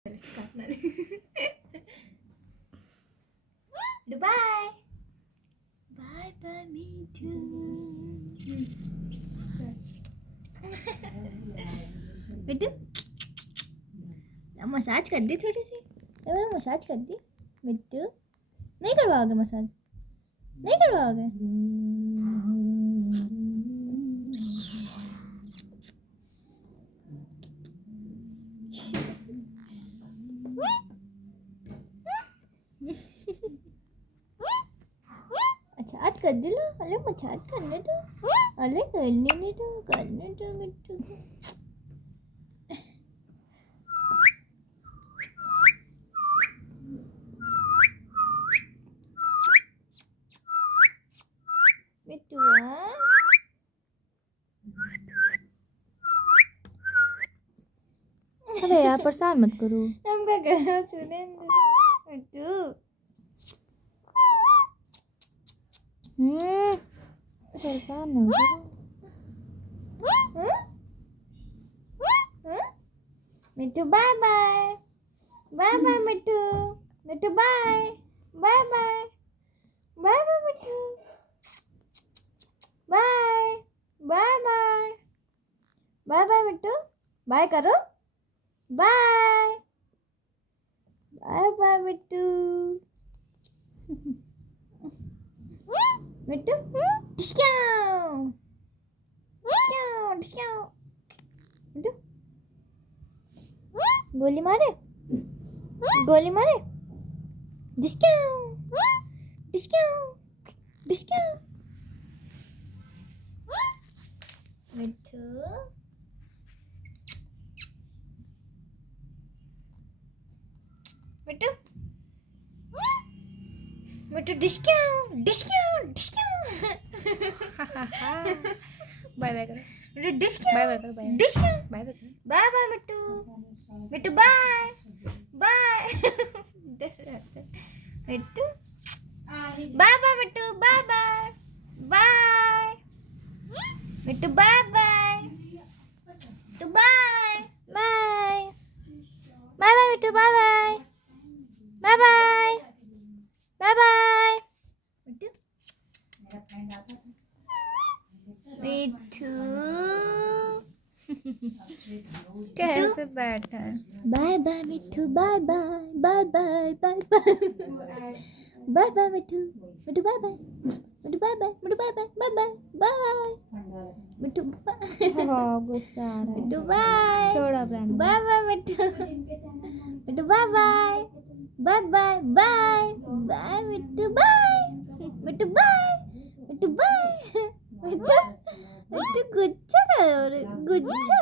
Bye. Bye bye me too. बेटू massage कर दी थोड़ी सी, मसाज कर दी बेटू। नहीं करवाओगे मसाज? नहीं करवाओगे? अच्छा आज कर दे लो, अरे मसाज करने दो, अरे करने दो बेटू। बेटू अरे यार परेशान मत करो। हम क्या कर रहे हो सुरेंद्र? बेटू परेशान ना करो। Mittu bye bye, bye bye Mittu, Mittu bye, bye bye, bye bye Mittu, bye bye bye, bye bye Mittu, bye करो, bye bye bye Mittu. Mittu डिस्काउ डिस्काउ डिस्काउ मिट्टू गोली मारे, गोली मारे, डिस्काउ डिस्काउ डिस्काउ। मिट्टू मिट्टू मिट्टू डिस्काउ डिस्काउ डिस्काउ। बाय बाय करो, मिट्टू डिस्काउ बाय बाय करो, बाय डिस्काउ। बाय बाय करो। Bye bye Mittu, Mittu bye bye. Mittu bye bye Mittu, bye bye bye Mittu, bye bye Mittu, bye bye bye bye Mittu, bye bye bye bye bye bye Mittu Mittu कैसे बैठा है? Bye bye Mittu, bye bye bye bye bye bye bye bye Mittu, Mittu bye bye, Mittu bye bye, Mittu bye bye bye bye bye Mittu हाँ गुस्सा आ रहा है। Mittu bye छोड़ो brand. Bye bye Mittu, Mittu bye bye bye bye bye bye Mittu, bye Mittu, bye Mittu, bye Mittu, Mittu गुच्छा करो, गुच्छा।